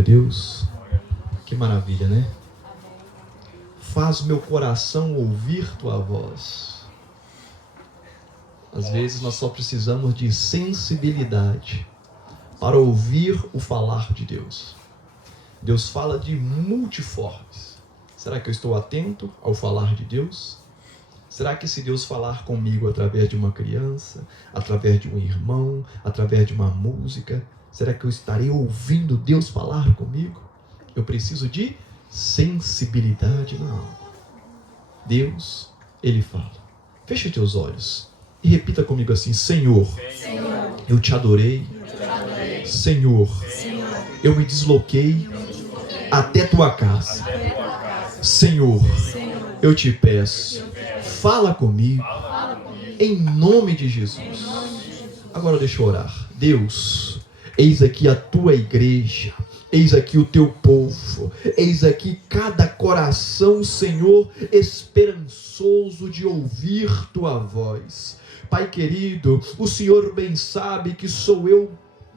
Glória a Deus. Que maravilha, né? Faz meu coração ouvir tua voz. Às vezes nós só precisamos de sensibilidade para ouvir o falar de Deus. Deus fala de multiformes. Será que eu estou atento ao falar de Deus? Será que se Deus falar comigo através de uma criança, através de um irmão, através de uma música, será que eu estarei ouvindo Deus falar comigo? Eu preciso de sensibilidade na alma. Deus, Ele fala. Fecha teus olhos e repita comigo assim: Senhor, eu te adorei. Senhor, eu me desloquei até tua casa. Senhor, eu te peço, fala comigo, em nome de Jesus. Agora deixa eu orar. Deus, eis aqui a tua igreja, eis aqui o teu povo, eis aqui cada coração, Senhor, esperançoso de ouvir tua voz. Pai querido, o Senhor bem sabe que sou eu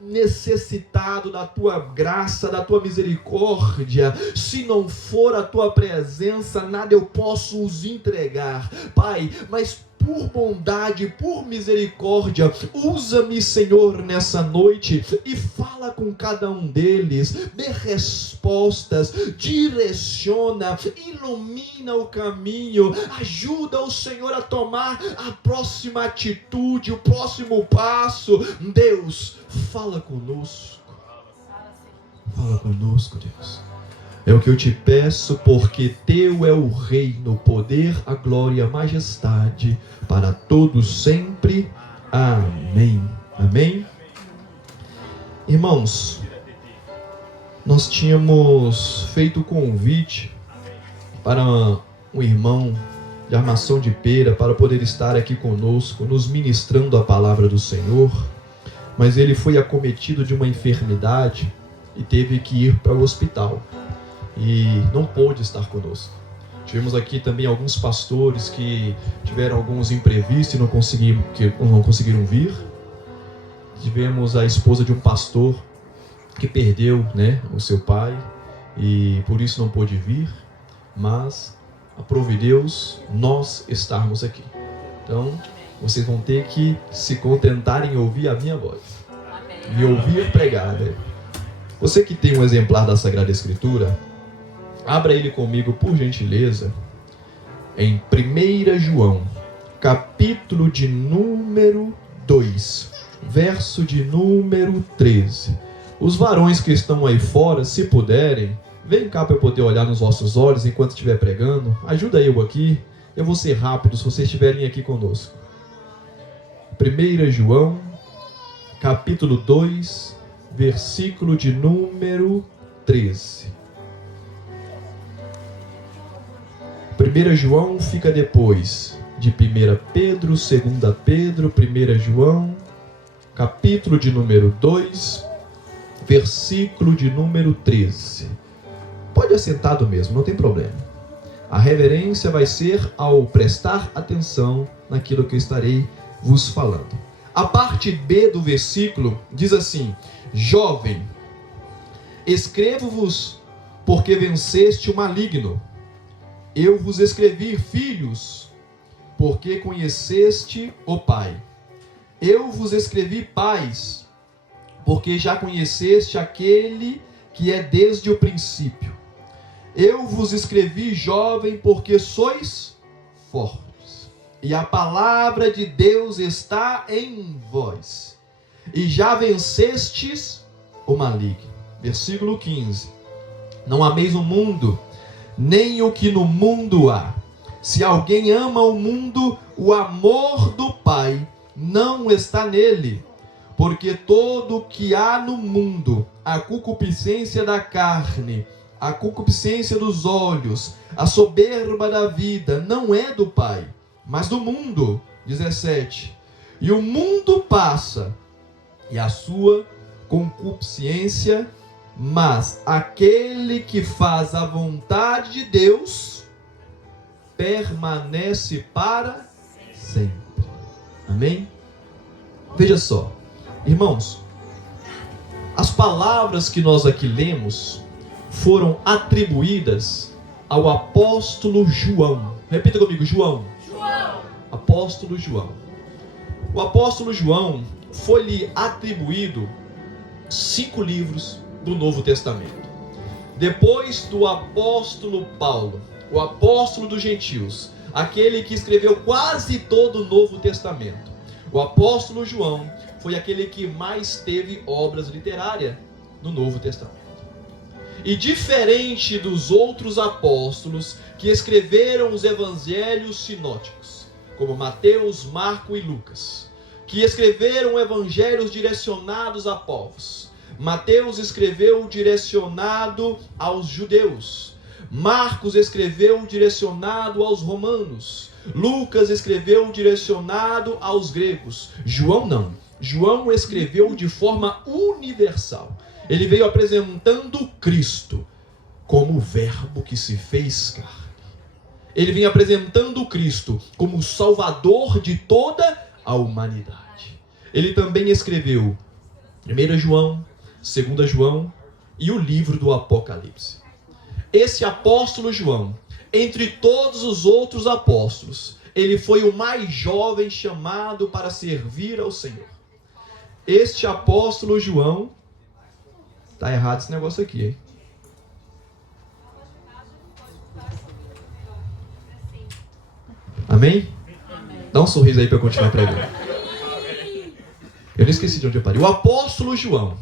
necessitado da tua graça, da tua misericórdia. Se não for a tua presença, nada eu posso os entregar, Pai, mas por bondade, por misericórdia, usa-me, Senhor, nessa noite e fala com cada um deles, dê respostas, direciona, ilumina o caminho, ajuda o Senhor a tomar a próxima atitude, o próximo passo. Deus, fala conosco, Deus. É o que eu te peço, porque teu é o reino, o poder, a glória, a majestade, para todos sempre. Amém. Amém. Irmãos, nós tínhamos feito o convite para um irmão de Armação de Pera, para poder estar aqui conosco, nos ministrando a palavra do Senhor, mas ele foi acometido de uma enfermidade e teve que ir para o hospital. E não pôde estar conosco. Tivemos aqui também alguns pastores que tiveram alguns imprevistos e não conseguiram vir. Tivemos a esposa de um pastor que perdeu, o seu pai e por isso não pôde vir. Mas aprove Deus nós estarmos aqui. Então vocês vão ter que se contentar em ouvir a minha voz, me ouvir pregar, Você que tem um exemplar da Sagrada Escritura, abra ele comigo, por gentileza, em 1 João, capítulo de número 2, verso de número 13. Os varões que estão aí fora, se puderem, vem cá para eu poder olhar nos vossos olhos enquanto estiver pregando. Ajuda eu aqui, eu vou ser rápido se vocês estiverem aqui conosco. 1 João, capítulo 2, versículo de número 13. 1 João fica depois de 1 Pedro, 2 Pedro, 1 João, capítulo de número 2, versículo de número 13. Pode assentado mesmo, não tem problema. A reverência vai ser ao prestar atenção naquilo que eu estarei vos falando. A parte B do versículo diz assim: Jovem, escrevo-vos porque venceste o maligno. Eu vos escrevi, filhos, porque conheceste o Pai. Eu vos escrevi, pais, porque já conheceste aquele que é desde o princípio. Eu vos escrevi, jovem, porque sois fortes, e a palavra de Deus está em vós, e já vencestes o maligno. Versículo 15. Não ameis o mundo, nem o que no mundo há. Se alguém ama o mundo, o amor do Pai não está nele. Porque todo o que há no mundo, a concupiscência da carne, a concupiscência dos olhos, a soberba da vida, não é do Pai, mas do mundo. 17. E o mundo passa, e a sua concupiscência, mas aquele que faz a vontade de Deus permanece para sempre. Amém? Veja só, irmãos, As palavras que nós aqui lemos foram atribuídas ao apóstolo João. Repita comigo, João. Apóstolo João. O apóstolo João foi-lhe atribuído 5 livros do Novo Testamento. Depois do apóstolo Paulo, o apóstolo dos gentios, aquele que escreveu quase todo o Novo Testamento, o apóstolo João foi aquele que mais teve obras literárias no Novo Testamento. E diferente dos outros apóstolos que escreveram os evangelhos sinóticos, como Mateus, Marcos e Lucas, que escreveram evangelhos direcionados a povos. Mateus escreveu direcionado aos judeus. Marcos escreveu direcionado aos romanos. Lucas escreveu direcionado aos gregos. João não. João escreveu de forma universal. Ele veio apresentando Cristo como o verbo que se fez carne. Ele vem apresentando Cristo como o salvador de toda a humanidade. Ele também escreveu 1 João, 2 João e o livro do Apocalipse. Esse apóstolo João, entre todos os outros apóstolos, ele foi o mais jovem chamado para servir ao Senhor. Este apóstolo João, tá errado esse negócio aqui, hein? Amém? Dá um sorriso aí para eu continuar pregando. Eu não esqueci de onde eu parei. O apóstolo João,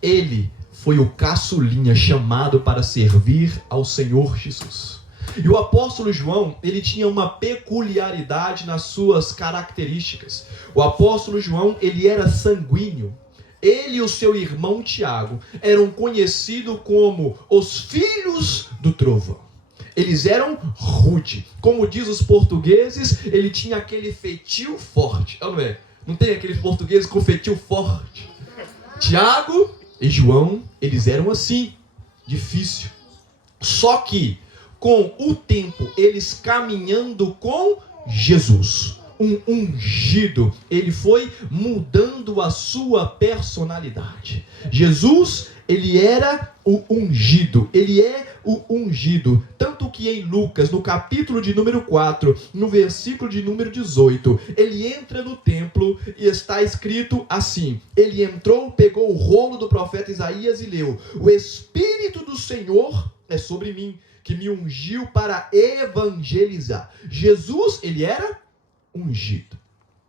ele foi o caçulinha chamado para servir ao Senhor Jesus. E o apóstolo João, ele tinha uma peculiaridade nas suas características. O apóstolo João, ele era sanguíneo. Ele e o seu irmão Tiago eram conhecidos como os filhos do trovão. Eles eram rude. Como diz os portugueses, ele tinha aquele feitio forte. Não é? Não tem aqueles portugueses com feitio forte? Tiago e João, eles eram assim, difícil. Só que, com o tempo, eles caminhando com Jesus, um ungido, ele foi mudando a sua personalidade. Jesus, ele era o ungido, ele é o ungido, tanto que em Lucas, no capítulo de número 4, no versículo de número 18, ele entra no templo e está escrito assim: ele entrou, pegou o rolo do profeta Isaías e leu: o Espírito do Senhor é sobre mim, que me ungiu para evangelizar. Jesus, ele era ungido.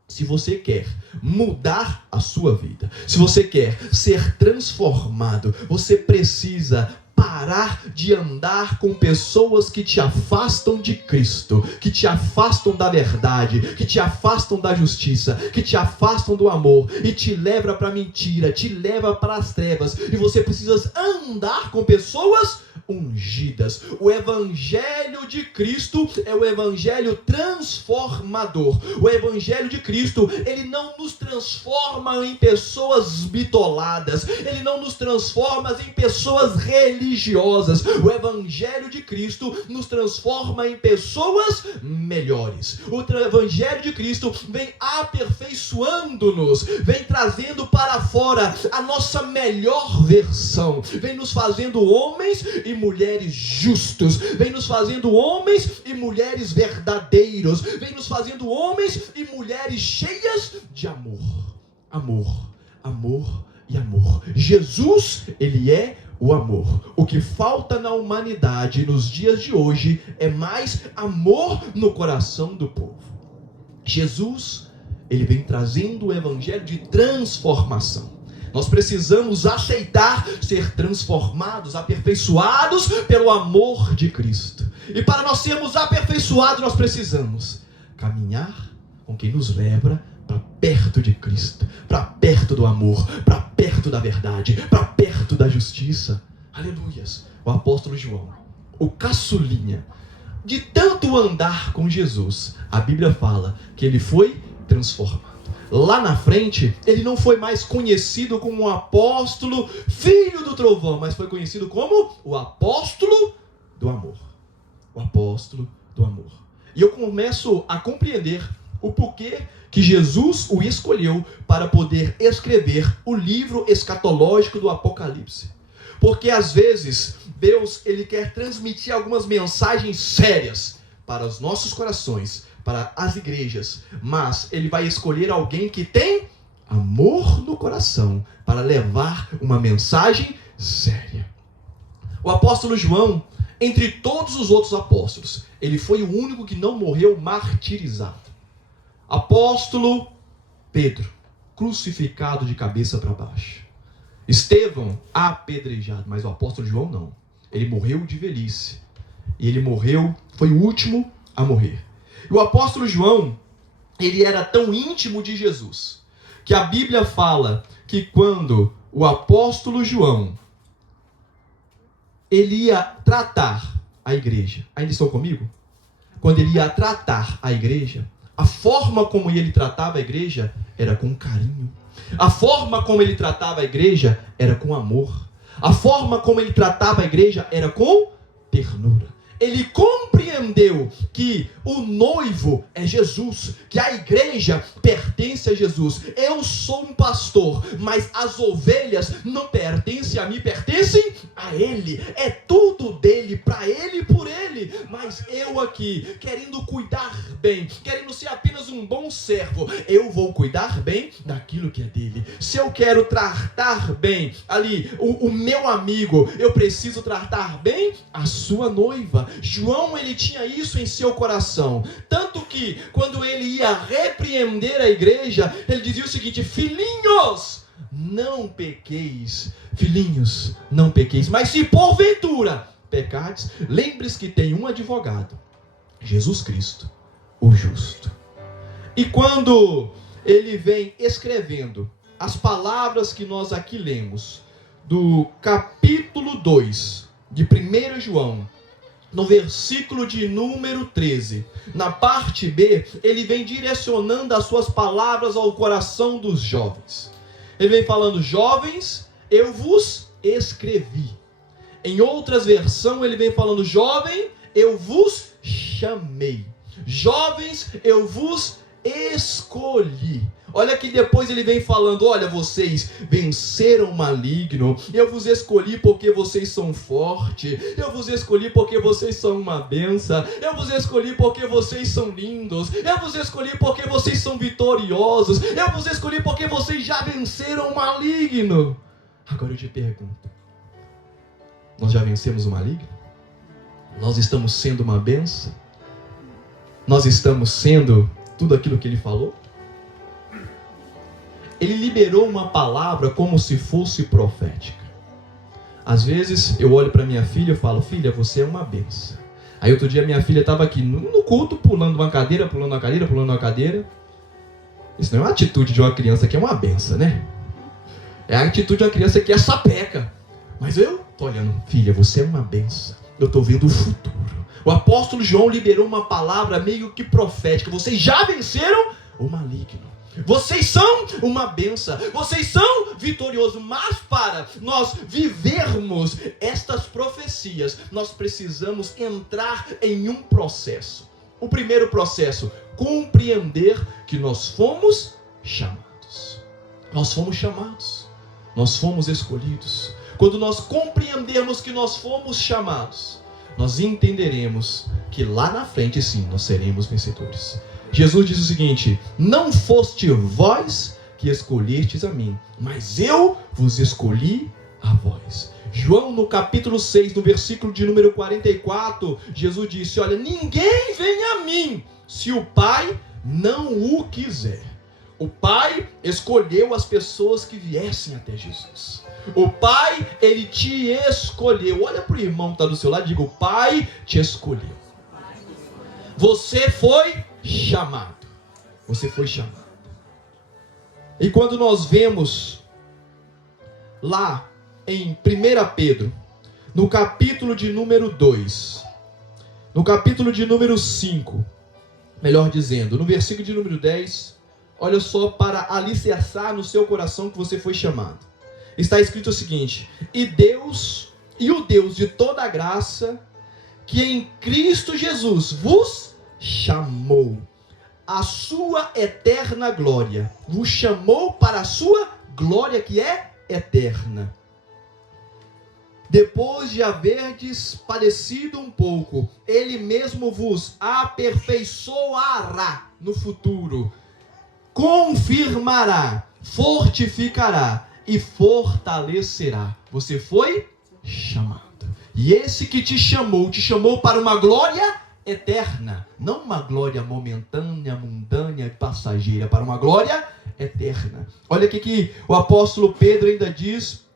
Se você quer mudar a sua vida, se você quer ser transformado, você precisa parar de andar com pessoas que te afastam de Cristo, que te afastam da verdade, que te afastam da justiça, que te afastam do amor e te leva para a mentira, te leva para as trevas. E você precisa andar com pessoas ungidas. O evangelho de Cristo é o evangelho transformador. O evangelho de Cristo, ele não nos transforma em pessoas bitoladas, ele não nos transforma em pessoas religiosas. O evangelho de Cristo nos transforma em pessoas melhores. O evangelho de Cristo vem aperfeiçoando-nos, vem trazendo para fora a nossa melhor versão, vem nos fazendo homens e mulheres justos, vem nos fazendo homens e mulheres verdadeiros, vem nos fazendo homens e mulheres cheias de amor. Amor, amor e amor. Jesus, ele é o amor. O que falta na humanidade nos dias de hoje é mais amor no coração do povo. Jesus, ele vem trazendo o evangelho de transformação. Nós precisamos aceitar ser transformados, aperfeiçoados pelo amor de Cristo. E para nós sermos aperfeiçoados, nós precisamos caminhar com quem nos leva para perto de Cristo, para perto do amor, para perto da verdade, para perto da justiça. Aleluias! O apóstolo João, o caçulinha, de tanto andar com Jesus, a Bíblia fala que ele foi transformado. Lá na frente, ele não foi mais conhecido como um apóstolo, filho do trovão, mas foi conhecido como o apóstolo do amor. O apóstolo do amor. E eu começo a compreender o porquê que Jesus o escolheu para poder escrever o livro escatológico do Apocalipse. Porque às vezes Deus ele quer transmitir algumas mensagens sérias para os nossos corações, para as igrejas, mas ele vai escolher alguém que tem amor no coração para levar uma mensagem séria. O apóstolo João, entre todos os outros apóstolos, ele foi o único que não morreu martirizado. Apóstolo Pedro, crucificado de cabeça para baixo. Estevão, apedrejado, mas o apóstolo João não. Ele morreu de velhice. E ele morreu, foi o último a morrer. E o apóstolo João, ele era tão íntimo de Jesus, que a Bíblia fala que quando o apóstolo João, ele ia tratar a igreja, ainda estão comigo? Quando ele ia tratar a igreja, a forma como ele tratava a igreja era com carinho. A forma como ele tratava a igreja era com amor. A forma como ele tratava a igreja era com ternura. Ele compreendeu que o noivo é Jesus, que a igreja pertence a Jesus. Eu sou um pastor, mas as ovelhas não pertencem a mim, pertencem a Ele. É tudo dele, para Ele e por Ele. Mas eu aqui, querendo cuidar bem, querendo ser apenas um bom servo, eu vou cuidar bem daquilo que é dele. Se eu quero tratar bem ali o meu amigo, eu preciso tratar bem a sua noiva. João, ele tinha isso em seu coração, tanto que quando ele ia repreender a igreja, ele dizia o seguinte: filhinhos, não pequeis, filhinhos, não pequeis, mas se porventura pecardes, lembre-se que tem um advogado, Jesus Cristo, o justo. E quando ele vem escrevendo as palavras que nós aqui lemos, do capítulo 2 de 1 João, no versículo de número 13, na parte B, ele vem direcionando as suas palavras ao coração dos jovens. Ele vem falando: jovens, eu vos escrevi. Em outras versões, ele vem falando: jovem, eu vos chamei. Jovens, eu vos escolhi. Olha que depois ele vem falando: olha, vocês venceram o maligno, eu vos escolhi porque vocês são fortes, eu vos escolhi porque vocês são uma bênção, eu vos escolhi porque vocês são lindos, eu vos escolhi porque vocês são vitoriosos, eu vos escolhi porque vocês já venceram o maligno. Agora eu te pergunto, nós já vencemos o maligno? Nós estamos sendo uma bênção? Nós estamos sendo tudo aquilo que ele falou? Ele liberou uma palavra como se fosse profética. Às vezes eu olho para minha filha e falo: filha, você é uma benção. Aí outro dia minha filha estava aqui no culto, pulando uma cadeira, pulando uma cadeira, pulando uma cadeira. Isso não é uma atitude de uma criança que é uma benção, né? É a atitude de uma criança que é sapeca. Mas eu estou olhando: filha, você é uma benção. Eu estou vendo o futuro. O apóstolo João liberou uma palavra meio que profética: vocês já venceram o maligno. Vocês são uma bênção, vocês são vitoriosos, mas para nós vivermos estas profecias, nós precisamos entrar em um processo. O primeiro processo: compreender que nós fomos chamados. Nós fomos chamados, nós fomos escolhidos. Quando nós compreendermos que nós fomos chamados, nós entenderemos que lá na frente sim, nós seremos vencedores. Jesus diz o seguinte: não foste vós que escolhestes a mim, mas eu vos escolhi a vós. João, no capítulo 6, no versículo de número 44, Jesus disse: olha, ninguém vem a mim se o Pai não o quiser. O Pai escolheu as pessoas que viessem até Jesus. O Pai, Ele te escolheu. Olha para o irmão que está do seu lado e diga: o Pai te escolheu. Você foi chamado. Você foi chamado. E quando nós vemos lá em 1 Pedro, no capítulo de número 2, no capítulo de número 5, melhor dizendo, no versículo de número 10, olha só, para alicerçar no seu coração que você foi chamado. Está escrito o seguinte: e o Deus de toda a graça, que em Cristo Jesus vos chamou a sua eterna glória. Vos chamou para a sua glória que é eterna. Depois de haverdes padecido um pouco, ele mesmo vos aperfeiçoará no futuro, confirmará, fortificará e fortalecerá. Você foi chamado. E esse que te chamou para uma glória eterna, não uma glória momentânea, mundânea, passageira, para uma glória eterna. Olha aqui que o apóstolo Pedro ainda diz,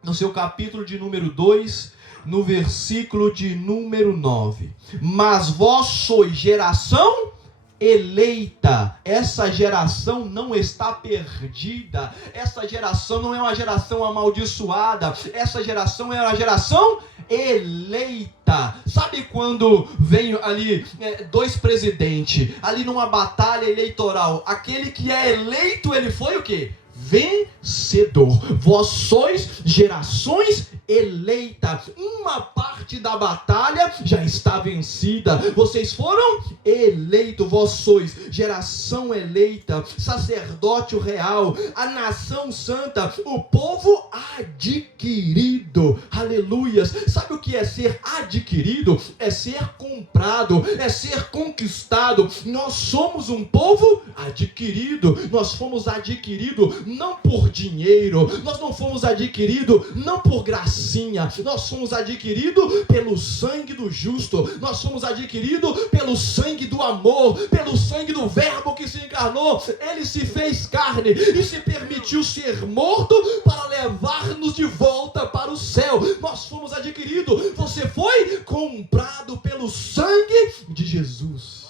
no seu capítulo de número 2, no versículo de número 9. Mas vós sois geração eleita. Essa geração não está perdida. Essa geração não é uma geração amaldiçoada. Essa geração é uma geração eleita. Sabe quando vem ali dois presidentes, ali numa batalha eleitoral, aquele que é eleito, ele foi o quê? Vencedor. Vós sois gerações eleitas. Uma parte da batalha já está vencida. Vocês foram eleitos. Vós sois geração eleita, sacerdócio real, a nação santa, o povo adquirido. Aleluias. Sabe o que é ser adquirido? É ser comprado, é ser conquistado. Nós somos um povo adquirido. Nós fomos adquiridos não por dinheiro, nós não fomos adquiridos não por gracinha, nós fomos adquiridos pelo sangue do justo, nós fomos adquiridos pelo sangue do amor, pelo sangue do verbo que se encarnou. Ele se fez carne e se permitiu ser morto para levar-nos de volta para o céu. Nós fomos adquiridos. Você foi comprado pelo sangue de Jesus.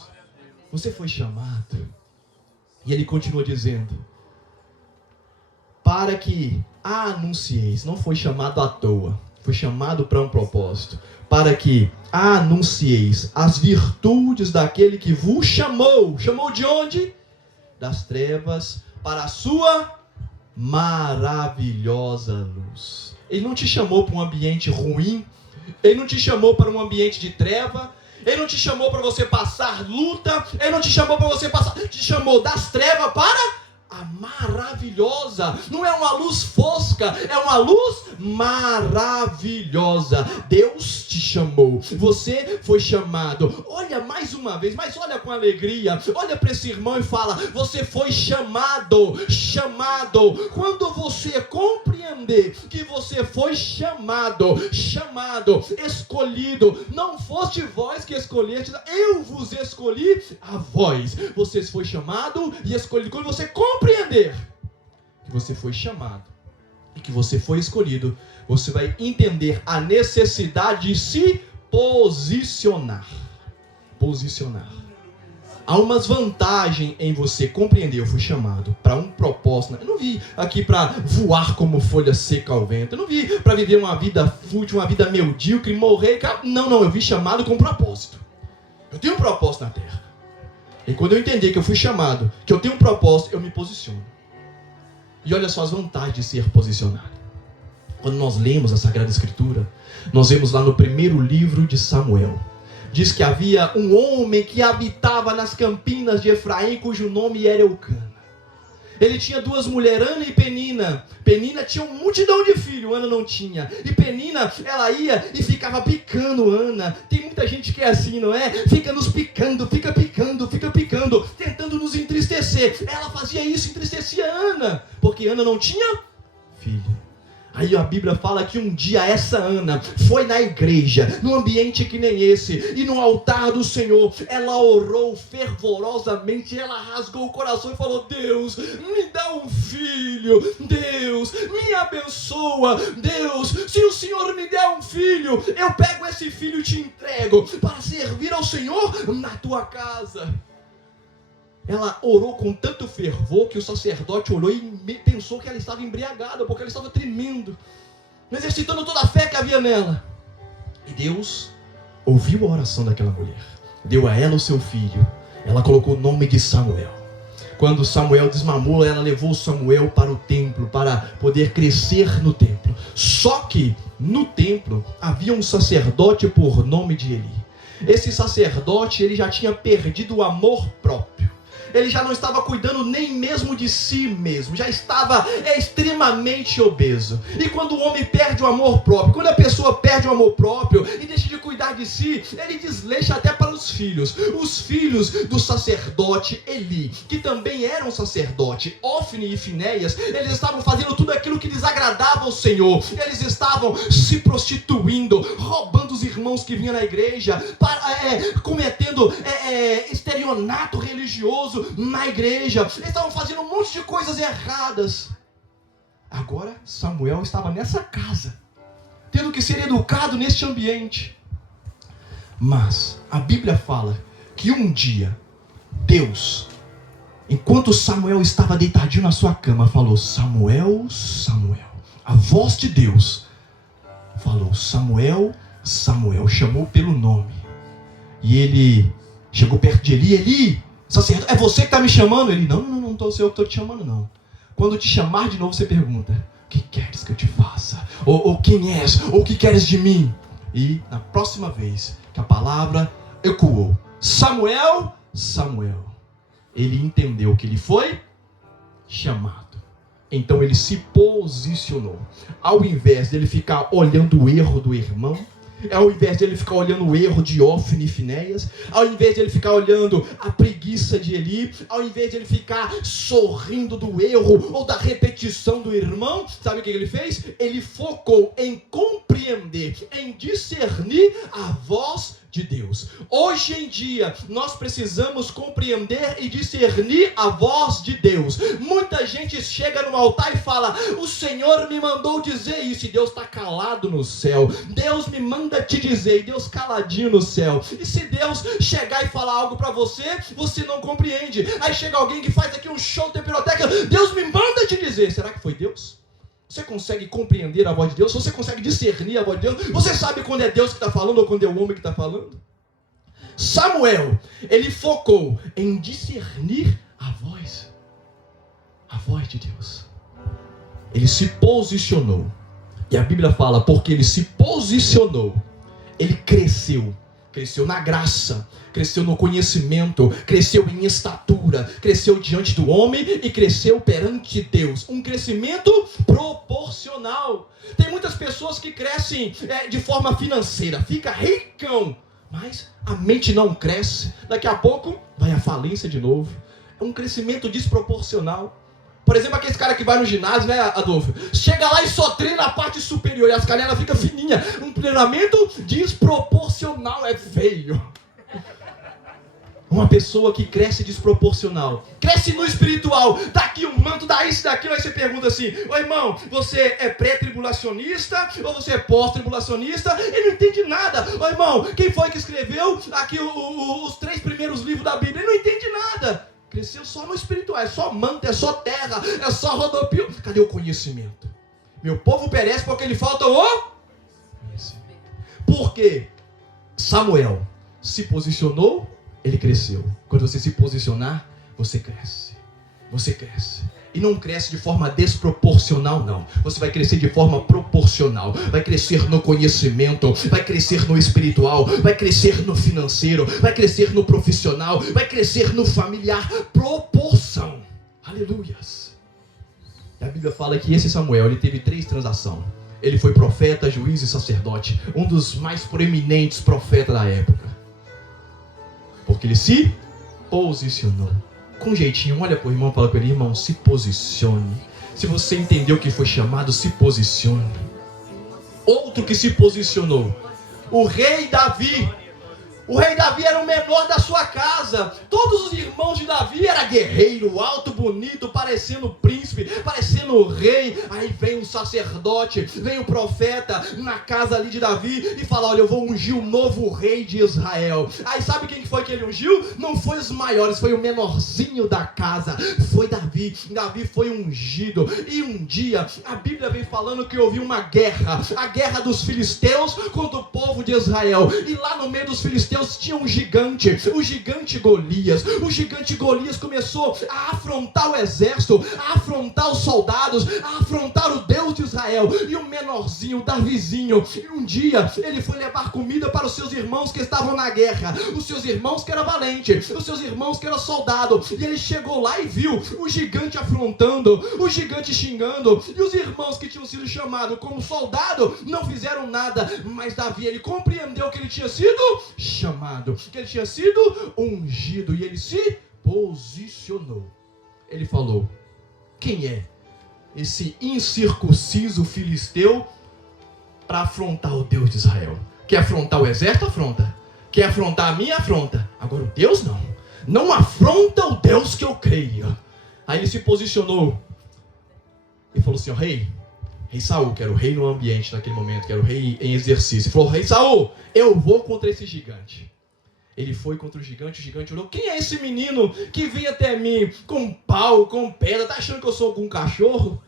Você foi chamado. E ele continua dizendo, para que anuncieis. Não foi chamado à toa, foi chamado para um propósito. Para que anuncieis as virtudes daquele que vos chamou. Chamou de onde? Das trevas para a sua maravilhosa luz. Ele não te chamou para um ambiente ruim. Ele não te chamou para um ambiente de treva. Ele não te chamou para você passar luta. Ele não te chamou para você passar. Te chamou das trevas para a maravilhosa. Não é uma luz fosca, é uma luz maravilhosa. Deus te chamou, você foi chamado. Olha mais uma vez, mas olha com alegria. Olha para esse irmão e fala, você foi chamado. Chamado. Quando você compreender que você foi chamado, escolhido, não foste vós que escolheste, eu vos escolhi a vós. Você foi chamado e escolhido. Quando você compreender que você foi chamado e que você foi escolhido, você vai entender a necessidade de se posicionar. Há umas vantagens em você compreender, eu fui chamado para um propósito. Eu não vim aqui para voar como folha seca ao vento. Eu não vim para viver uma vida fútil, uma vida medíocre, morrer. Não, eu vim chamado com propósito. Eu tenho um propósito na terra. E quando eu entender que eu fui chamado, que eu tenho um propósito, eu me posiciono. E olha só as vantagens de ser posicionado. Quando nós lemos a Sagrada Escritura, nós vemos lá no primeiro livro de Samuel. Diz que havia um homem que habitava nas campinas de Efraim, cujo nome era Eucana. Ele tinha duas mulheres, Ana e Penina. Penina tinha uma multidão de filhos, Ana não tinha. E Penina, ela ia e ficava picando Ana. Tem muita gente que é assim, não é? Fica nos picando, fica picando, tentando nos entristecer. Ela fazia isso, entristecia Ana, porque Ana não tinha filho. Aí a Bíblia fala que um dia essa Ana foi na igreja, num ambiente que nem esse, e no altar do Senhor, ela orou fervorosamente, ela rasgou o coração e falou, Deus, me dá um filho, Deus, me abençoa, Deus, se o Senhor me der um filho, eu pego esse filho e te entrego para servir ao Senhor na tua casa. Ela orou com tanto fervor que o sacerdote olhou e pensou que ela estava embriagada, porque ela estava tremendo, exercitando toda a fé que havia nela. E Deus ouviu a oração daquela mulher, deu a ela o seu filho, ela colocou o nome de Samuel. Quando Samuel desmamou, ela levou Samuel para o templo, para poder crescer no templo. Só que no templo havia um sacerdote por nome de Eli. Esse sacerdote, ele já tinha perdido o amor próprio. ele já não estava cuidando nem mesmo de si mesmo, já estava extremamente obeso. E quando o homem perde o amor próprio, quando a pessoa perde o amor próprio e deixa de cuidar de si, ele desleixa até para os filhos do sacerdote Eli, que também era um sacerdote. Ofni e Finéias, eles estavam fazendo tudo aquilo que desagradava ao Senhor. Eles estavam se prostituindo, roubando os irmãos que vinham na igreja, cometendo estelionato religioso na igreja. Eles estavam fazendo um monte de coisas erradas. Agora Samuel estava nessa casa, tendo que ser educado neste ambiente. Mas a Bíblia fala que um dia Deus, enquanto Samuel estava deitadinho na sua cama, falou: Samuel, Samuel. A voz de Deus falou: Samuel, Samuel. Chamou pelo nome. E ele chegou perto de Eli: Eli, sacerdote, é você que está me chamando? Ele: não estou eu que estou te chamando, não. Quando te chamar de novo, você pergunta: o que queres que eu te faça? Ou quem és? Ou o que queres de mim? E na próxima vez que a palavra ecoou: Samuel, Samuel, ele entendeu que ele foi chamado. Então ele se posicionou. Ao invés dele ficar olhando o erro do irmão, ao invés dele ficar olhando o erro de Ofni e Finéias, ao invés dele ficar olhando a preguiça de Eli, ao invés dele ficar sorrindo do erro ou da repetição do irmão, sabe o que ele fez? Ele focou em compreender, em discernir a voz de Deus. Hoje em dia, nós precisamos compreender e discernir a voz de Deus. Muita gente chega no altar e fala: o Senhor me mandou dizer isso, e Deus está calado no céu. Deus me manda te dizer, e Deus caladinho no céu. E se Deus chegar e falar algo para você, você não compreende. Aí chega alguém que faz aqui um show de piroteca: Deus me manda te dizer. Será que foi Deus? Você consegue compreender a voz de Deus? Você consegue discernir a voz de Deus? Você sabe quando é Deus que está falando ou quando é o homem que está falando? Samuel, ele focou em discernir a voz de Deus. Ele se posicionou. E a Bíblia fala: porque ele se posicionou, ele cresceu na graça, cresceu no conhecimento, cresceu em estatura, cresceu diante do homem e cresceu perante Deus. Um crescimento proporcional. Tem muitas pessoas que crescem de forma financeira, fica ricão, mas a mente não cresce. Daqui a pouco vai à falência de novo. É um crescimento desproporcional. Por exemplo, aquele cara que vai no ginásio, né, Adolfo? Chega lá e só treina a parte superior e as canelas ficam fininhas. Um treinamento desproporcional, é feio. Uma pessoa que cresce desproporcional, cresce no espiritual, daqui um manto, daí isso, daquilo. Aí você pergunta assim: ô irmão, você é pré-tribulacionista ou você é pós-tribulacionista? Ele não entende nada. Ô irmão, quem foi que escreveu aqui os 3 primeiros livros da Bíblia? Ele não entende nada. Cresceu só no espiritual, é só manto, é só terra, é só rodopio. Cadê o conhecimento? Meu povo perece porque lhe falta o conhecimento. Porque Samuel se posicionou, ele cresceu. Quando você se posicionar, você cresce. Você cresce. E não cresce de forma desproporcional, não. Você vai crescer de forma proporcional. Vai crescer no conhecimento, vai crescer no espiritual, vai crescer no financeiro, vai crescer no profissional, vai crescer no familiar. Proporção. Aleluias. E a Bíblia fala que esse Samuel, ele teve 3 transações. Ele foi profeta, juiz e sacerdote. Um dos mais proeminentes profetas da época. Porque ele se posicionou. Com jeitinho, olha para o irmão e fala com ele: irmão, se posicione. Se você entendeu que foi chamado, se posicione. Outro que se posicionou: o rei Davi. O rei Davi era o menor da sua casa. Todos os irmãos de Davi eram guerreiro, alto, bonito, parecendo príncipe, parecendo rei. Aí vem um sacerdote, vem o profeta na casa ali de Davi e fala: olha, eu vou ungir o novo rei de Israel. Aí sabe quem foi que ele ungiu? Não foi os maiores, foi o menorzinho da casa. Foi Davi. Davi foi ungido. E um dia a Bíblia vem falando que houve uma guerra, a guerra dos filisteus contra o povo de Israel. E lá no meio dos filisteus Deus tinha um gigante, o gigante Golias. O gigante Golias começou a afrontar o exército, a afrontar os soldados, a afrontar o Deus de Israel. E o menorzinho, o Davizinho, um dia ele foi levar comida para os seus irmãos que estavam na guerra, os seus irmãos que eram valentes, os seus irmãos que eram soldados. E ele chegou lá e viu o gigante afrontando, o gigante xingando, e os irmãos que tinham sido chamados como soldado não fizeram nada. Mas Davi, ele compreendeu que ele tinha sido chamado, que ele tinha sido ungido, e ele se posicionou. Ele falou: quem é esse incircunciso filisteu para afrontar o Deus de Israel? Quer afrontar o exército? Afronta. Quer afrontar a mim? Afronta. Agora o Deus não. Não afronta o Deus que eu creio. Aí ele se posicionou e falou assim: ó, rei Saul, que era o rei no ambiente naquele momento, que era o rei em exercício, falou: rei Saul, eu vou contra esse gigante. Ele foi contra o gigante olhou: quem é esse menino que vem até mim com pau, com pedra? Tá achando que eu sou algum cachorro?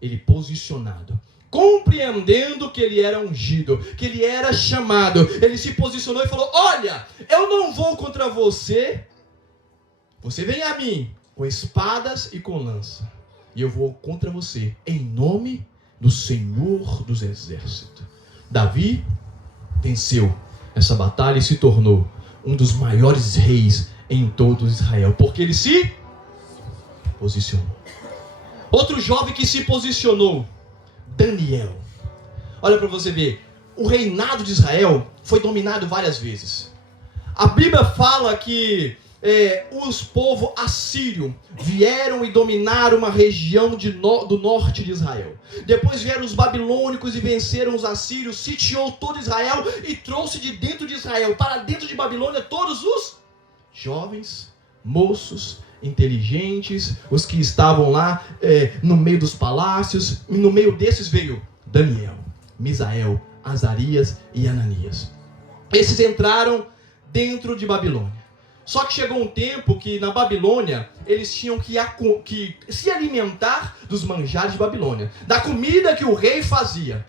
Ele posicionado, compreendendo que ele era ungido, que ele era chamado, ele se posicionou e falou: olha, eu não vou contra você, você vem a mim com espadas e com lança, e eu vou contra você em nome do Senhor dos Exércitos. Davi venceu essa batalha e se tornou um dos maiores reis em todo Israel, porque ele se posicionou. Outro jovem que se posicionou, Daniel. Olha para você ver, o reinado de Israel foi dominado várias vezes. A Bíblia fala que os povos assírios vieram e dominaram uma região do norte de Israel. Depois vieram os babilônicos e venceram os assírios, sitiou todo Israel e trouxe de dentro de Israel para dentro de Babilônia todos os jovens, moços, inteligentes, os que estavam lá no meio dos palácios. E no meio desses veio Daniel, Misael, Azarias e Ananias. Esses entraram dentro de Babilônia. Só que chegou um tempo que na Babilônia eles tinham que se alimentar dos manjares de Babilônia, da comida que o rei fazia.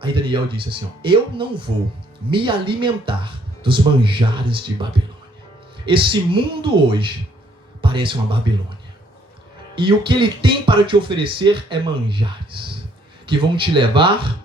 Aí Daniel disse assim: ó, eu não vou me alimentar dos manjares de Babilônia. Esse mundo hoje parece uma Babilônia, e o que ele tem para te oferecer é manjares que vão te levar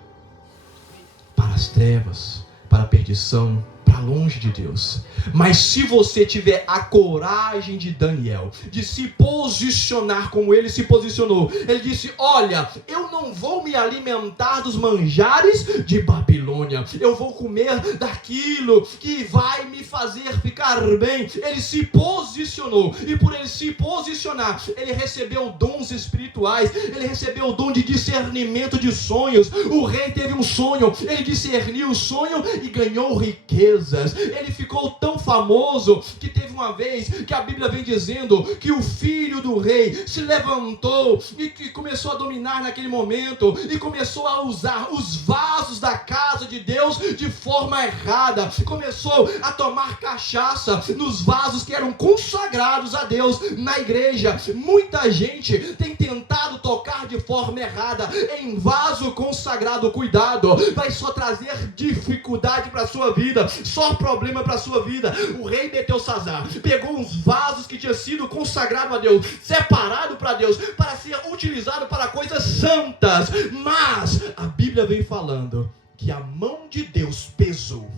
para as trevas, para a perdição, para longe de Deus. Mas se você tiver a coragem de Daniel, de se posicionar como ele se posicionou, ele disse: olha, eu não vou me alimentar dos manjares de Babilônia, eu vou comer daquilo que vai me fazer ficar bem. Ele se posicionou, e por ele se posicionar, ele recebeu dons espirituais, ele recebeu o dom de discernimento de sonhos. O rei teve um sonho, ele discerniu o sonho e ganhou riquezas. Ele ficou tão famoso que teve uma vez que a Bíblia vem dizendo que o filho do rei se levantou e que começou a dominar naquele momento e começou a usar os vasos da casa de Deus de forma errada. Começou a tomar cachaça nos vasos que eram consagrados a Deus na igreja. Muita gente tem tentado tocar de forma errada em vaso consagrado. Cuidado, vai só trazer dificuldade para a sua vida, só problema para a sua vida. O rei meteu Sazar, pegou uns vasos que tinham sido consagrados a Deus, separado para Deus, para ser utilizado para coisas santas. Mas a Bíblia vem falando que a mão de Deus pesou.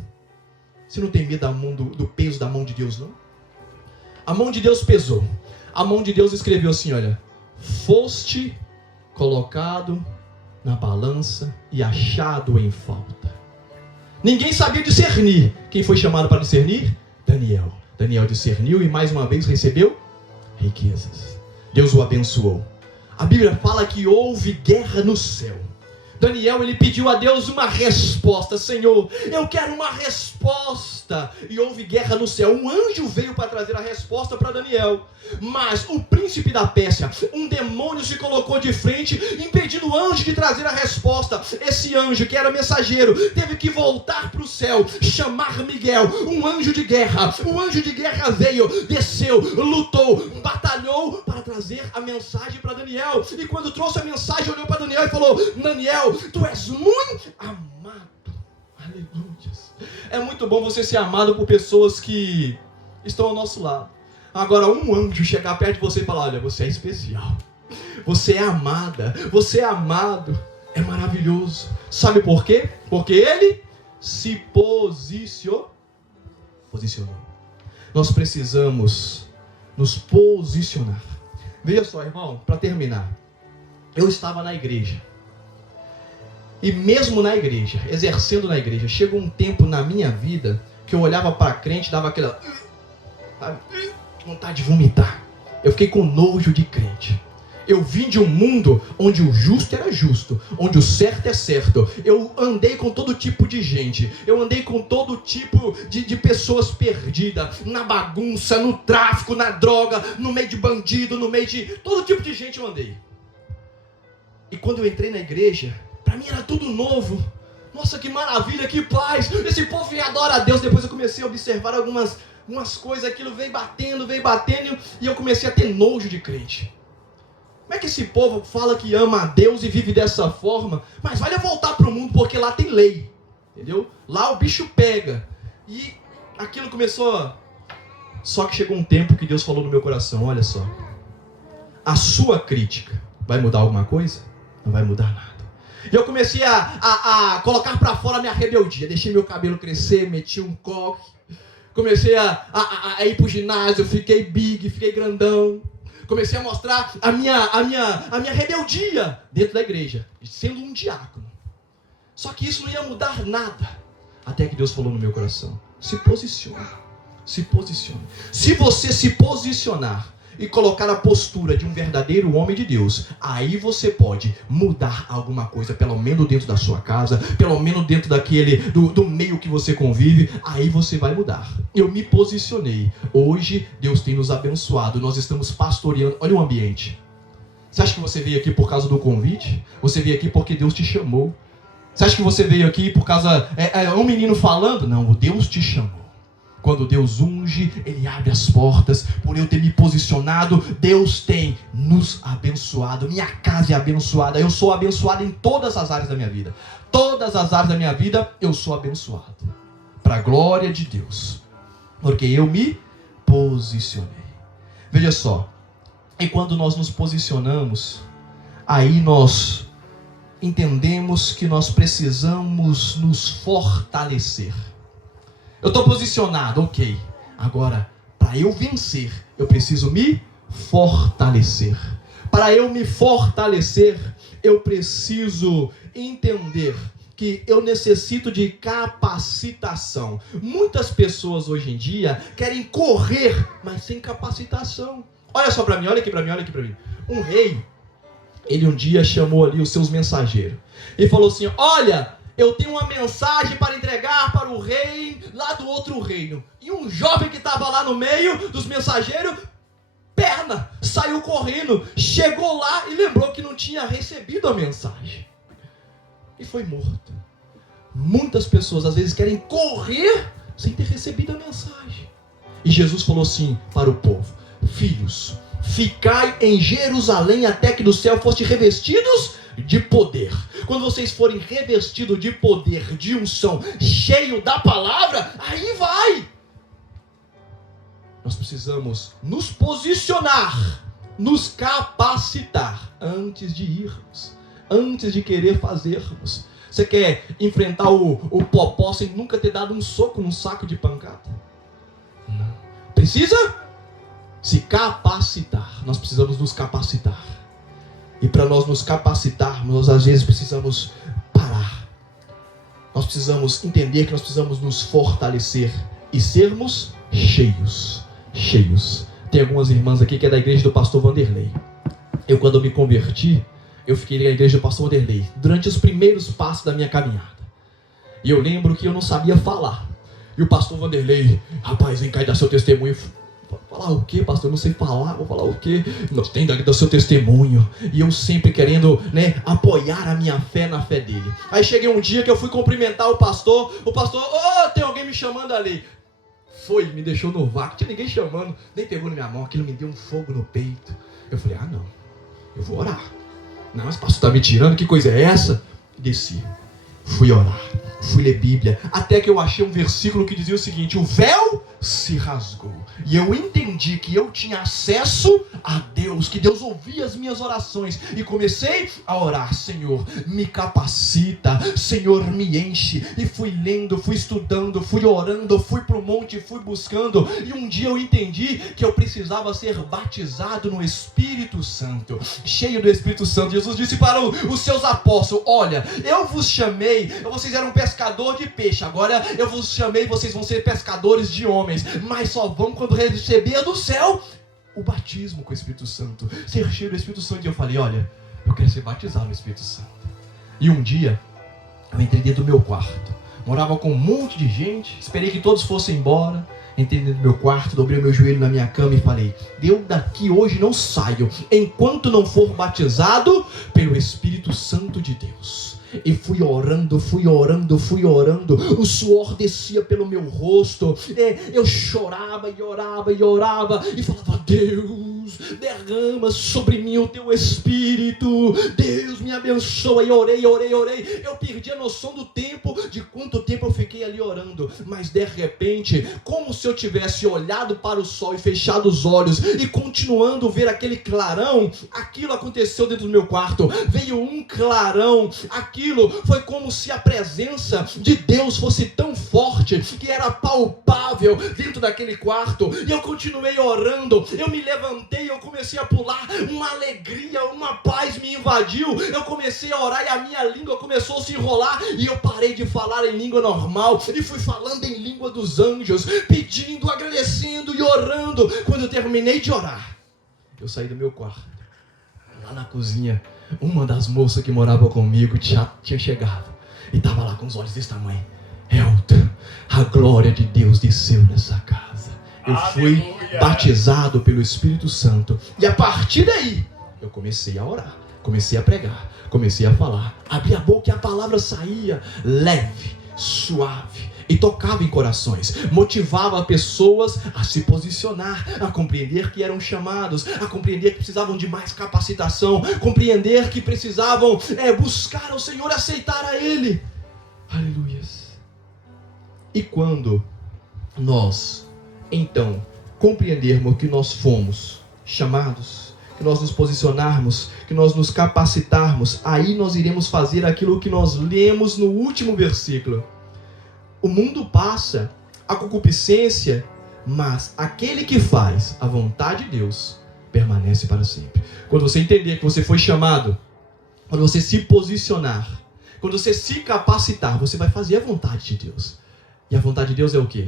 Você não tem medo do peso da mão de Deus, não? A mão de Deus pesou. A mão de Deus escreveu assim: olha, foste colocado na balança e achado em falta. Ninguém sabia discernir. Quem foi chamado para discernir? Daniel. Daniel discerniu e mais uma vez recebeu riquezas. Deus o abençoou. A Bíblia fala que houve guerra no céu. Daniel, ele pediu a Deus uma resposta. Senhor, eu quero uma resposta. E houve guerra no céu. Um anjo veio para trazer a resposta para Daniel. Mas o príncipe da Pérsia, um demônio se colocou de frente, impedindo o anjo de trazer a resposta. Esse anjo, que era mensageiro, teve que voltar para o céu, chamar Miguel, um anjo de guerra. O anjo de guerra veio, desceu, lutou, batalhou para trazer a mensagem para Daniel. E quando trouxe a mensagem, olhou para Daniel e falou: Daniel, tu és muito amado. Aleluia. É muito bom você ser amado por pessoas que estão ao nosso lado. Agora, um anjo chegar perto de você e falar: olha, você é especial, você é amada, você é amado, é maravilhoso. Sabe por quê? Porque ele se posicionou. Nós precisamos nos posicionar. Veja só, irmão, para terminar. Eu estava na igreja. E mesmo na igreja, exercendo na igreja, chegou um tempo na minha vida que eu olhava para crente e dava aquela vontade de vomitar. Eu fiquei com nojo de crente. Eu vim de um mundo onde o justo era justo, onde o certo é certo. Eu andei com todo tipo de gente. Eu andei com todo tipo de pessoas perdidas. Na bagunça, no tráfico, na droga, no meio de bandido, no meio de... todo tipo de gente eu andei. E quando eu entrei na igreja, para mim era tudo novo. Nossa, que maravilha, que paz. Esse povo adora a Deus. Depois eu comecei a observar algumas coisas. Aquilo veio batendo. E eu comecei a ter nojo de crente. Como é que esse povo fala que ama a Deus e vive dessa forma? Mas vai voltar para o mundo, porque lá tem lei. Entendeu? Lá o bicho pega. E aquilo começou... Só que chegou um tempo que Deus falou no meu coração: olha só, a sua crítica vai mudar alguma coisa? Não vai mudar nada. E eu comecei a colocar para fora a minha rebeldia. Deixei meu cabelo crescer, meti um coque. Comecei a ir pro ginásio, fiquei big, fiquei grandão. Comecei a mostrar a minha rebeldia dentro da igreja, sendo um diácono. Só que isso não ia mudar nada. Até que Deus falou no meu coração: se posicione. Se posicione. Se você se posicionar e colocar a postura de um verdadeiro homem de Deus, aí você pode mudar alguma coisa, pelo menos dentro da sua casa, pelo menos dentro do meio que você convive. Aí você vai mudar. Eu me posicionei. Hoje Deus tem nos abençoado. Nós estamos pastoreando. Olha o ambiente. Você acha que você veio aqui por causa do convite? Você veio aqui porque Deus te chamou. Você acha que você veio aqui por causa... um menino falando? Não, Deus te chamou. Quando Deus unge, Ele abre as portas. Por eu ter me posicionado, Deus tem nos abençoado. Minha casa é abençoada. Eu sou abençoado em todas as áreas da minha vida. Todas as áreas da minha vida, eu sou abençoado. Para a glória de Deus. Porque eu me posicionei. Veja só. E quando nós nos posicionamos, aí nós entendemos que nós precisamos nos fortalecer. Eu estou posicionado, ok. Agora, para eu vencer, eu preciso me fortalecer. Para eu me fortalecer, eu preciso entender que eu necessito de capacitação. Muitas pessoas hoje em dia querem correr, mas sem capacitação. Olha só para mim, olha aqui para mim. Um rei, ele um dia chamou ali os seus mensageiros e falou assim: olha, eu tenho uma mensagem para entregar para o rei lá do outro reino. E um jovem que estava lá no meio dos mensageiros, saiu correndo, chegou lá e lembrou que não tinha recebido a mensagem. E foi morto. Muitas pessoas às vezes querem correr sem ter recebido a mensagem. E Jesus falou assim para o povo: filhos, ficai em Jerusalém até que do céu foste revestidos de poder. Quando vocês forem revestidos de poder, de unção, cheio da palavra, aí vai. Nós precisamos nos posicionar, nos capacitar antes de irmos, antes de querer fazermos. Você quer enfrentar o popó sem nunca ter dado um soco num saco de pancada? Não. Precisa se capacitar. Nós precisamos nos capacitar. E para nós nos capacitarmos, nós às vezes precisamos parar. Nós precisamos entender que nós precisamos nos fortalecer e sermos cheios. Tem algumas irmãs aqui que é da igreja do pastor Vanderlei. Eu, quando me converti, eu fiquei na igreja do pastor Vanderlei durante os primeiros passos da minha caminhada. E eu lembro que eu não sabia falar. E o pastor Vanderlei: rapaz, vem cá e dá seu testemunho. Falar o quê, pastor? Eu não sei falar, vou falar o quê? Não, tem que dar o seu testemunho. E eu sempre querendo, apoiar a minha fé na fé dele. Aí cheguei um dia que eu fui cumprimentar o pastor, tem alguém me chamando ali. Me deixou no vácuo, tinha ninguém chamando, nem pegou na minha mão, aquilo me deu um fogo no peito. Eu falei: não, eu vou orar. Não, esse pastor está me tirando, que coisa é essa? Desci. fui orar, fui ler Bíblia, até que eu achei um versículo que dizia o seguinte: o véu se rasgou, e eu entendi que eu tinha acesso a Deus, que Deus ouvia as minhas orações, e comecei a orar: Senhor, me capacita, Senhor, me enche. E fui lendo, fui estudando, fui orando, fui para o monte, fui buscando, e um dia eu entendi que eu precisava ser batizado no Espírito Santo, cheio do Espírito Santo. Jesus disse para os seus apóstolos: olha, eu vos chamei, vocês eram pescador de peixe, agora eu vos chamei, vocês vão ser pescadores de homens, mas só vão quando receber do céu o batismo com o Espírito Santo, ser cheio do Espírito Santo. E eu falei: olha, eu quero ser batizado no Espírito Santo. E um dia eu entrei dentro do meu quarto, morava com um monte de gente, esperei que todos fossem embora, entrei dentro do meu quarto, dobrei o meu joelho na minha cama e falei: eu daqui hoje não saio enquanto não for batizado pelo Espírito Santo de Deus. E fui orando, o suor descia pelo meu rosto, eu chorava e orava, e falava: Deus, derrama sobre mim o teu Espírito, Deus me abençoa. E orei, eu perdi a noção do tempo, de quanto tempo eu fiquei ali orando, mas de repente, como se eu tivesse olhado para o sol e fechado os olhos, e continuando a ver aquele clarão, aquilo aconteceu dentro do meu quarto, veio um clarão, aquilo foi como se a presença de Deus fosse tão forte, que era palpável dentro daquele quarto. E eu continuei orando, eu me levantei, eu comecei a pular, uma alegria, uma paz me invadiu, eu comecei a orar e a minha língua começou a se enrolar, e eu parei de falar em língua normal e fui falando em língua dos anjos, pedindo, agradecendo e orando. Quando eu terminei de orar, eu saí do meu quarto, lá na cozinha, uma das moças que morava comigo já tinha chegado e estava lá com os olhos desse tamanho. Elton, a glória de Deus desceu nessa casa. Eu fui batizado pelo Espírito Santo, e a partir daí eu comecei a orar, comecei a pregar, comecei a falar, abri a boca e a palavra saía leve, suave, e tocava em corações, motivava pessoas a se posicionar, a compreender que eram chamados, a compreender que precisavam de mais capacitação, compreender que precisavam buscar ao Senhor, aceitar a Ele. Aleluias. E quando nós, então, compreendermos que nós fomos chamados, que nós nos posicionarmos, que nós nos capacitarmos, aí nós iremos fazer aquilo que nós lemos no último versículo. O mundo passa, a concupiscência, mas aquele que faz a vontade de Deus permanece para sempre. Quando você entender que você foi chamado, quando você se posicionar, quando você se capacitar, você vai fazer a vontade de Deus. E a vontade de Deus é o quê?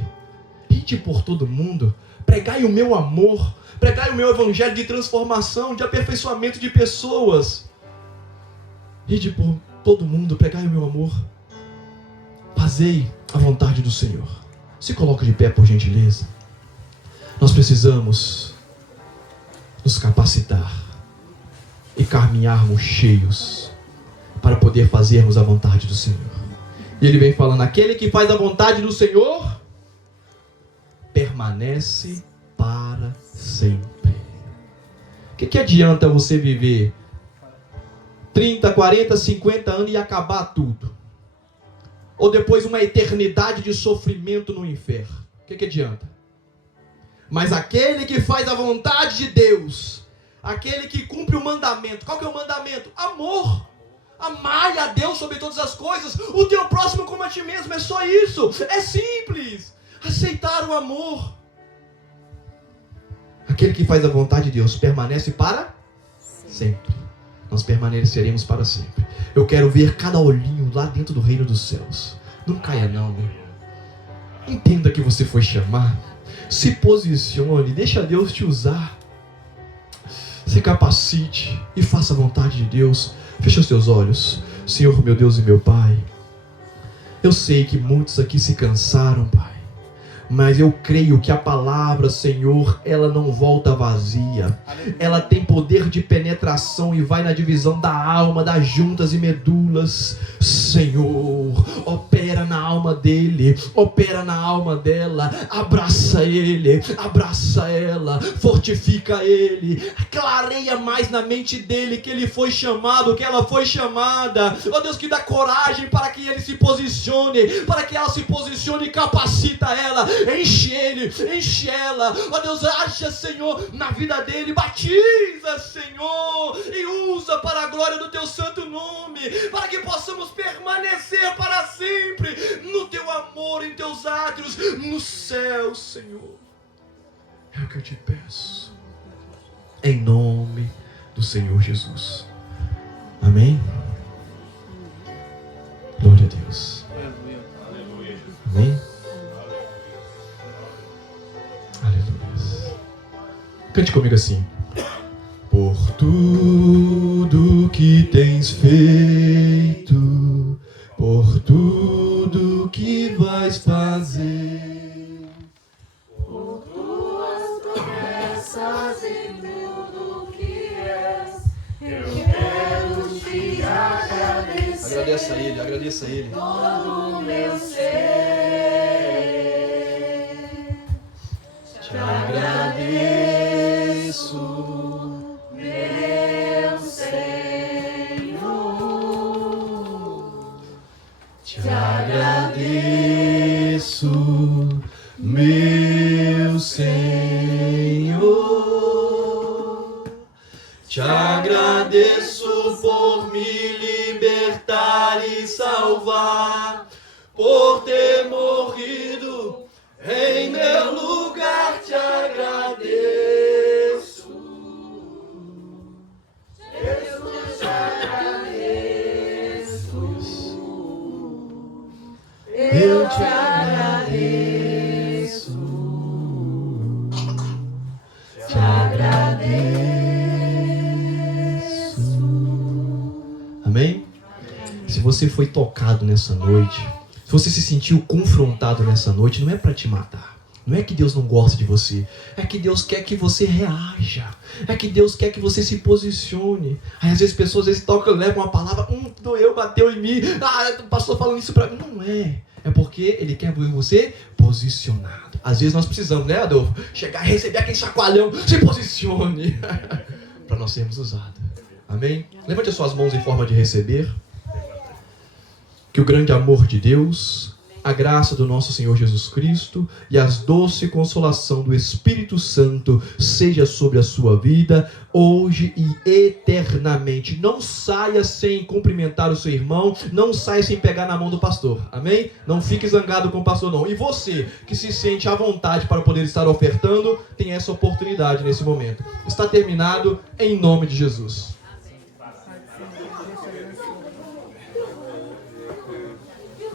Ide por todo mundo, pregai o meu amor, pregai o meu evangelho de transformação, de aperfeiçoamento de pessoas. Ide por todo mundo, pregai o meu amor. Fazei a vontade do Senhor. Se coloque de pé, por gentileza. Nós precisamos nos capacitar e caminharmos cheios para poder fazermos a vontade do Senhor. E ele vem falando: aquele que faz a vontade do Senhor permanece para sempre. O que adianta você viver 30, 40, 50 anos e acabar tudo? Ou depois uma eternidade de sofrimento no inferno? O que adianta? Mas aquele que faz a vontade de Deus, aquele que cumpre o mandamento. Qual que é o mandamento? Amor. Amai a Deus sobre todas as coisas, o teu próximo como a ti mesmo. É só isso, é simples. Aceitar o amor. Aquele que faz a vontade de Deus permanece para sempre. Nós permaneceremos para sempre. Eu quero ver cada olhinho lá dentro do reino dos céus. Não caia não, meu irmão. Entenda que você foi chamado. Se posicione, deixa Deus te usar. Se capacite e faça a vontade de Deus. Feche os seus olhos. Senhor, meu Deus e meu Pai, eu sei que muitos aqui se cansaram, Pai. Mas eu creio que a palavra, Senhor, ela não volta vazia. Ela tem poder de penetração e vai na divisão da alma, das juntas e medulas. Senhor, opera na alma dele, opera na alma dela. Abraça ele, abraça ela, fortifica ele. Clareia mais na mente dele que ele foi chamado, que ela foi chamada. Ó Deus, que dá coragem para que ele se posicione, para que ela se posicione e capacita ela. Enche ele, enche ela. Ó Deus, acha, Senhor, na vida dele. Batiza, Senhor, e usa para a glória do teu santo nome, para que possamos permanecer para sempre no teu amor, em teus átrios, no céu, Senhor. É o que eu te peço, em nome do Senhor Jesus. Amém? Glória a Deus. Amém? Aleluia. Cante comigo assim. Por tudo que tens feito, por tudo que vais fazer, por tuas promessas e tudo que és, eu quero te agradecer. Agradeça a Ele, agradeça a Ele. Todo o meu ser, te agradeço. Meu Senhor, Te agradeço, meu Senhor. Te agradeço por me libertar e salvar, por ter morrido em meu lugar. Te agradeço. Jesus, te agradeço. Eu te agradeço. Te agradeço. Amém? Se você foi tocado nessa noite, se você se sentiu confrontado nessa noite, não é para te matar. Não é que Deus não gosta de você. É que Deus quer que você reaja. É que Deus quer que você se posicione. Aí às vezes pessoas tocam, levam uma palavra, doeu, bateu em mim. O pastor falando isso para mim. Não é. É porque Ele quer ver você posicionado. Às vezes nós precisamos, né, Adolfo? Chegar e receber aquele chacoalhão. Se posicione. Para nós sermos usados. Amém? Levante as suas mãos em forma de receber. Que o grande amor de Deus, a graça do nosso Senhor Jesus Cristo e a doce consolação do Espírito Santo seja sobre a sua vida, hoje e eternamente. Não saia sem cumprimentar o seu irmão, não saia sem pegar na mão do pastor, amém? Não fique zangado com o pastor não. E você que se sente à vontade para poder estar ofertando, tem essa oportunidade nesse momento. Está terminado em nome de Jesus.